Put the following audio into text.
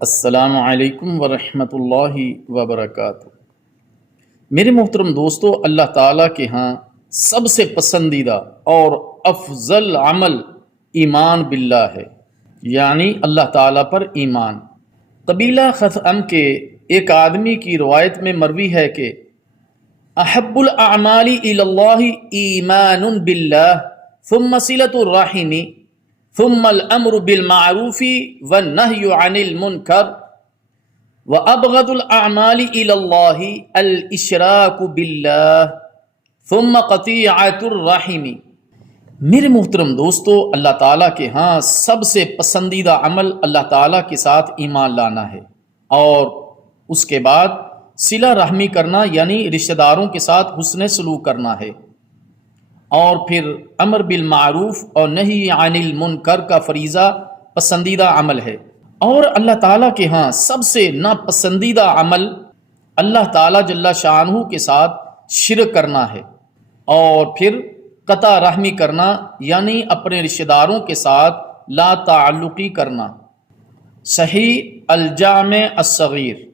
السلام علیکم ورحمۃ اللہ وبرکاتہ۔ میرے محترم دوستو، اللہ تعالیٰ کے ہاں سب سے پسندیدہ اور افضل عمل ایمان باللہ ہے، یعنی اللہ تعالیٰ پر ایمان۔ قبیلہ خثعم کے ایک آدمی کی روایت میں مروی ہے کہ احب الاعمال الی اللہ ایمان باللہ ثم صلۃ الرحم ثم الامر بالمعروف والنهی عن المنکر وابغض الاعمال الی اللہ الاشراک باللہ ثم قطیعۃ الرحم۔ میرے محترم دوستو، اللہ تعالیٰ کے ہاں سب سے پسندیدہ عمل اللہ تعالیٰ کے ساتھ ایمان لانا ہے، اور اس کے بعد صلہ رحمی کرنا یعنی رشتہ داروں کے ساتھ حسن سلوک کرنا ہے، اور پھر امر بالمعروف اور نہی عن المنکر کا فریضہ پسندیدہ عمل ہے۔ اور اللہ تعالیٰ کے ہاں سب سے ناپسندیدہ عمل اللہ تعالیٰ جل شانہ کے ساتھ شرک کرنا ہے، اور پھر قطع رحمی کرنا یعنی اپنے رشتہ داروں کے ساتھ لا تعلقی کرنا۔ صحیح الجامع الصغیر۔